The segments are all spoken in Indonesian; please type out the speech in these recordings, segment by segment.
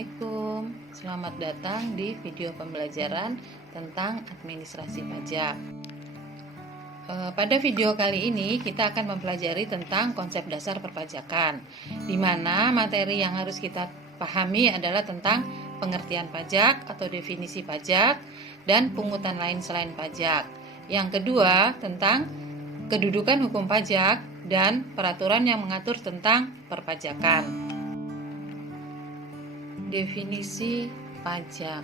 Assalamualaikum, selamat datang di video pembelajaran tentang administrasi pajak. Pada video kali ini kita akan mempelajari tentang konsep dasar perpajakan, di mana materi yang harus kita pahami adalah tentang pengertian pajak atau definisi pajak dan pungutan lain selain pajak. Yang kedua tentang kedudukan hukum pajak dan peraturan yang mengatur tentang perpajakan. Definisi pajak,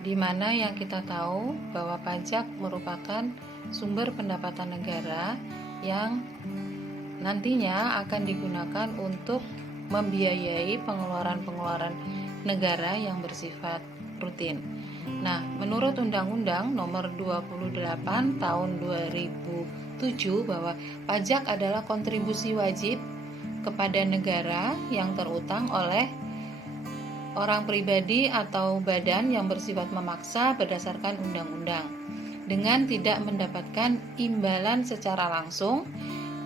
di mana yang kita tahu bahwa pajak merupakan sumber pendapatan negara yang nantinya akan digunakan untuk membiayai pengeluaran-pengeluaran negara yang bersifat rutin. Nah, menurut Undang-Undang Nomor 28 Tahun 2007 bahwa pajak adalah kontribusi wajib kepada negara yang terutang oleh orang pribadi atau badan yang bersifat memaksa berdasarkan undang-undang dengan tidak mendapatkan imbalan secara langsung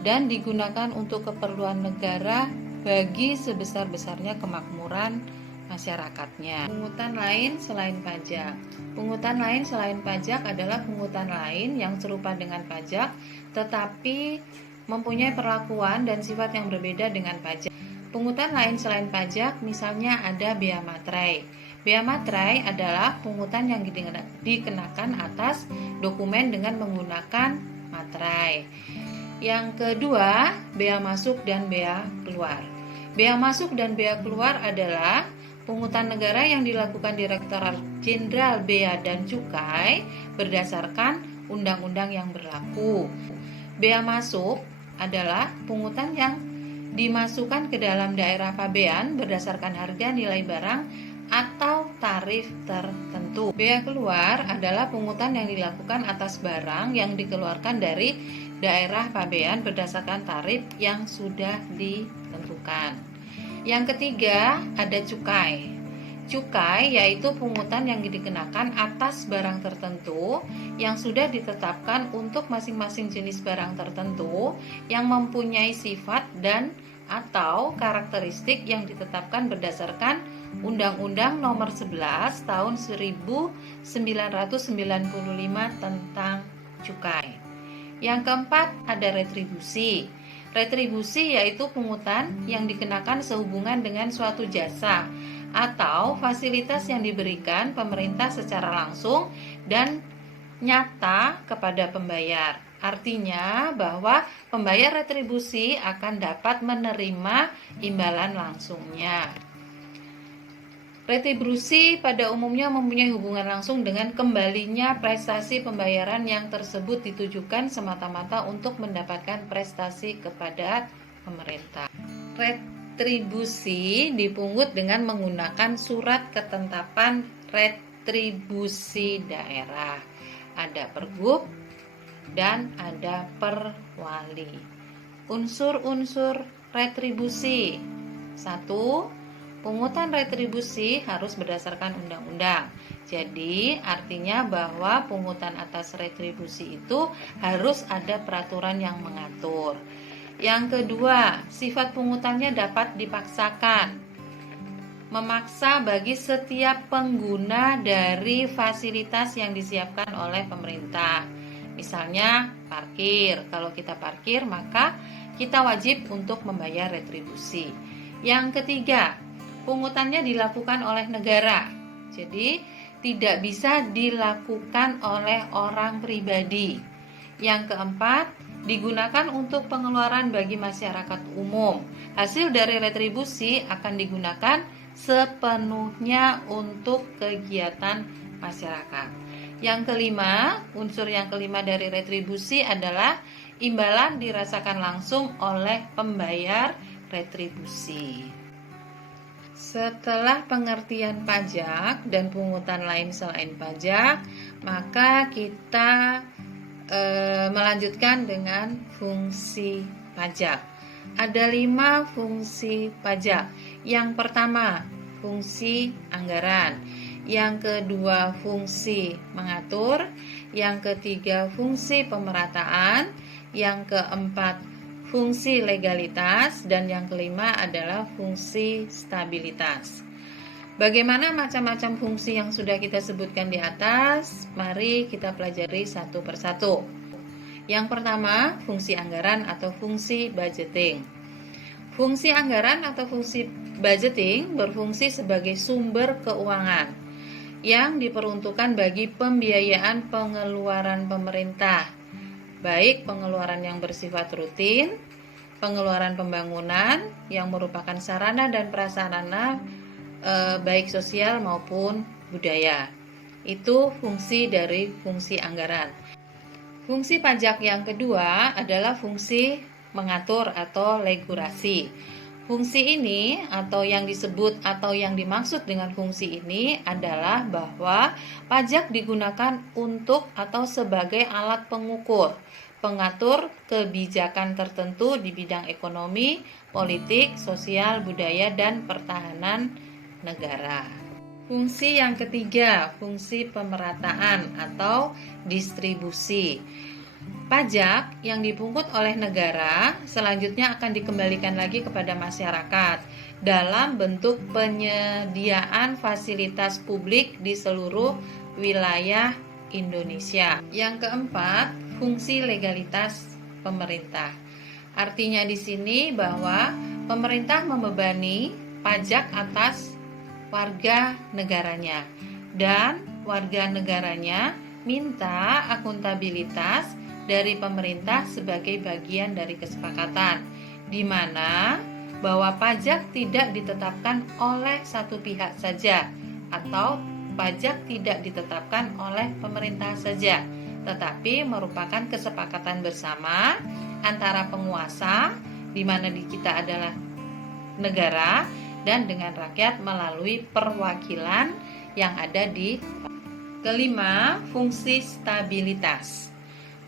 dan digunakan untuk keperluan negara bagi sebesar-besarnya kemakmuran masyarakatnya. Pungutan lain selain pajak. Pungutan lain selain pajak adalah pungutan lain yang serupa dengan pajak tetapi mempunyai perlakuan dan sifat yang berbeda dengan pajak. Pungutan lain selain pajak misalnya ada bea materai. Bea materai adalah pungutan yang dikenakan atas dokumen dengan menggunakan materai. Yang kedua, bea masuk dan bea keluar. Bea masuk dan bea keluar adalah pungutan negara yang dilakukan Direktorat Jenderal Bea dan Cukai berdasarkan undang-undang yang berlaku. Bea masuk adalah pungutan yang dimasukkan ke dalam daerah pabean berdasarkan harga nilai barang atau tarif tertentu. Bea keluar adalah pungutan yang dilakukan atas barang yang dikeluarkan dari daerah pabean berdasarkan tarif yang sudah ditentukan. Yang ketiga ada cukai. Cukai yaitu pungutan yang dikenakan atas barang tertentu yang sudah ditetapkan untuk masing-masing jenis barang tertentu yang mempunyai sifat dan atau karakteristik yang ditetapkan berdasarkan Undang-Undang Nomor 11 Tahun 1995 tentang cukai. Yang keempat ada retribusi. Retribusi yaitu pungutan yang dikenakan sehubungan dengan suatu jasa atau fasilitas yang diberikan pemerintah secara langsung dan nyata kepada pembayar. Artinya bahwa pembayar retribusi akan dapat menerima imbalan langsungnya. Retribusi pada umumnya mempunyai hubungan langsung dengan kembalinya prestasi pembayaran yang tersebut ditujukan semata-mata untuk mendapatkan prestasi kepada pemerintah. Retribusi dipungut dengan menggunakan surat ketetapan retribusi daerah. Ada pergub dan ada perwali. Unsur-unsur retribusi. 1. Pungutan retribusi harus berdasarkan undang-undang. Jadi, artinya bahwa pungutan atas retribusi itu harus ada peraturan yang mengatur. Yang kedua, sifat pungutannya dapat dipaksakan. Memaksa bagi setiap pengguna dari fasilitas yang disiapkan oleh pemerintah. Misalnya parkir, kalau kita parkir maka kita wajib untuk membayar retribusi. Yang ketiga, pungutannya dilakukan oleh negara. Jadi tidak bisa dilakukan oleh orang pribadi. Yang keempat, digunakan untuk pengeluaran bagi masyarakat umum. Hasil dari retribusi akan digunakan sepenuhnya untuk kegiatan masyarakat. Yang kelima, unsur yang kelima dari retribusi adalah imbalan dirasakan langsung oleh pembayar retribusi. Setelah pengertian pajak dan pungutan lain selain pajak, maka kita melanjutkan dengan fungsi pajak. Ada 5 fungsi pajak. Yang pertama, fungsi anggaran. Yang kedua, fungsi mengatur. Yang ketiga, fungsi pemerataan. Yang keempat, fungsi legalitas. Dan yang kelima adalah fungsi stabilitas. Bagaimana macam-macam fungsi yang sudah kita sebutkan di atas? Mari kita pelajari satu persatu. Yang pertama, fungsi anggaran atau fungsi budgeting. Fungsi anggaran atau fungsi budgeting berfungsi sebagai sumber keuangan yang diperuntukkan bagi pembiayaan pengeluaran pemerintah, baik pengeluaran yang bersifat rutin, pengeluaran pembangunan yang merupakan sarana dan prasarana baik sosial maupun budaya. Itu fungsi dari fungsi anggaran. Fungsi pajak yang kedua adalah fungsi mengatur atau regulasi. Fungsi ini atau yang disebut atau yang dimaksud dengan fungsi ini adalah bahwa pajak digunakan untuk atau sebagai alat pengukur, pengatur kebijakan tertentu di bidang ekonomi, politik, sosial, budaya, dan pertahanan negara. Fungsi yang ketiga, fungsi pemerataan atau distribusi. Pajak yang dipungut oleh negara selanjutnya akan dikembalikan lagi kepada masyarakat dalam bentuk penyediaan fasilitas publik di seluruh wilayah Indonesia. Yang keempat, fungsi legalitas pemerintah. Artinya di sini bahwa pemerintah membebani pajak atas warga negaranya dan warga negaranya minta akuntabilitas dari pemerintah sebagai bagian dari kesepakatan, di mana bahwa pajak tidak ditetapkan oleh satu pihak saja atau pajak tidak ditetapkan oleh pemerintah saja, tetapi merupakan kesepakatan bersama antara penguasa, di mana kita adalah negara, dan dengan rakyat melalui perwakilan yang ada di. Kelima, fungsi stabilitas.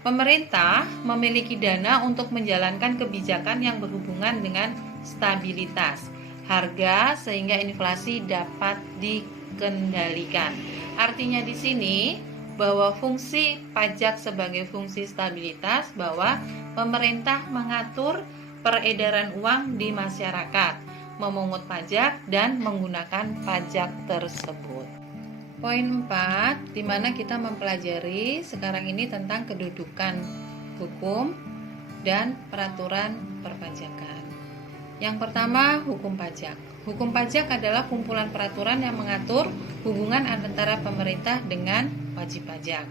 Pemerintah memiliki dana untuk menjalankan kebijakan yang berhubungan dengan stabilitas harga sehingga inflasi dapat dikendalikan. Artinya di sini bahwa fungsi pajak sebagai fungsi stabilitas, bahwa pemerintah mengatur peredaran uang di masyarakat, memungut pajak dan menggunakan pajak tersebut. Poin 4, di mana kita mempelajari sekarang ini tentang kedudukan hukum dan peraturan perpajakan. Yang pertama, hukum pajak. Hukum pajak adalah kumpulan peraturan yang mengatur hubungan antara pemerintah dengan wajib pajak.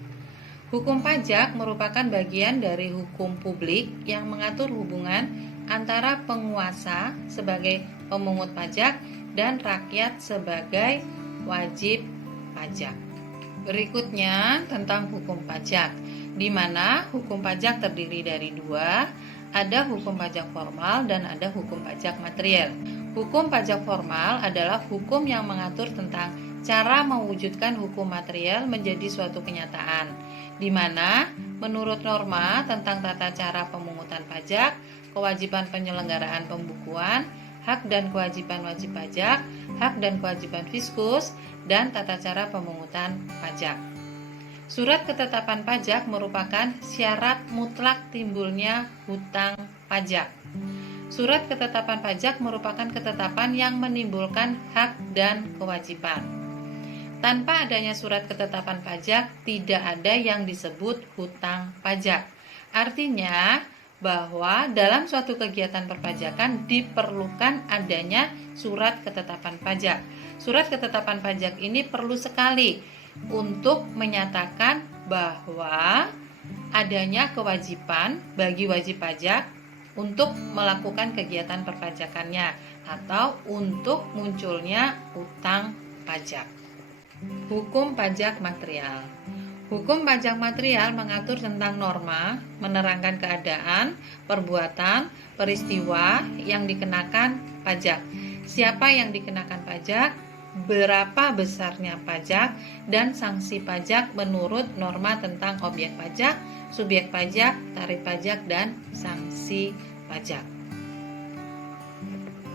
Hukum pajak merupakan bagian dari hukum publik yang mengatur hubungan antara penguasa sebagai pemungut pajak dan rakyat sebagai wajib pajak. Berikutnya tentang hukum pajak, di mana hukum pajak terdiri dari dua, ada hukum pajak formal dan ada hukum pajak material. Hukum pajak formal adalah hukum yang mengatur tentang cara mewujudkan hukum material menjadi suatu kenyataan, di mana menurut norma tentang tata cara pemungutan pajak, kewajiban penyelenggaraan pembukuan, hak dan kewajiban wajib pajak, hak dan kewajiban fiskus, dan tata cara pemungutan pajak. Surat ketetapan pajak merupakan syarat mutlak timbulnya hutang pajak. Surat ketetapan pajak merupakan ketetapan yang menimbulkan hak dan kewajiban. Tanpa adanya surat ketetapan pajak, tidak ada yang disebut hutang pajak. Artinya bahwa dalam suatu kegiatan perpajakan diperlukan adanya surat ketetapan pajak. Surat ketetapan pajak ini perlu sekali untuk menyatakan bahwa adanya kewajiban bagi wajib pajak untuk melakukan kegiatan perpajakannya atau untuk munculnya utang pajak. Hukum pajak material. Hukum pajak material mengatur tentang norma, menerangkan keadaan, perbuatan, peristiwa yang dikenakan pajak, siapa yang dikenakan pajak, berapa besarnya pajak, dan sanksi pajak menurut norma tentang objek pajak, subjek pajak, tarif pajak, dan sanksi pajak.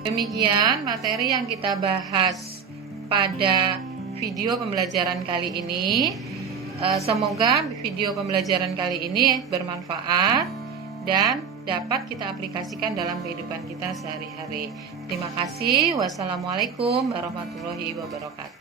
Demikian materi yang kita bahas pada video pembelajaran kali ini. Semoga video pembelajaran kali ini bermanfaat dan dapat kita aplikasikan dalam kehidupan kita sehari-hari. Terima kasih. Wassalamualaikum warahmatullahi wabarakatuh.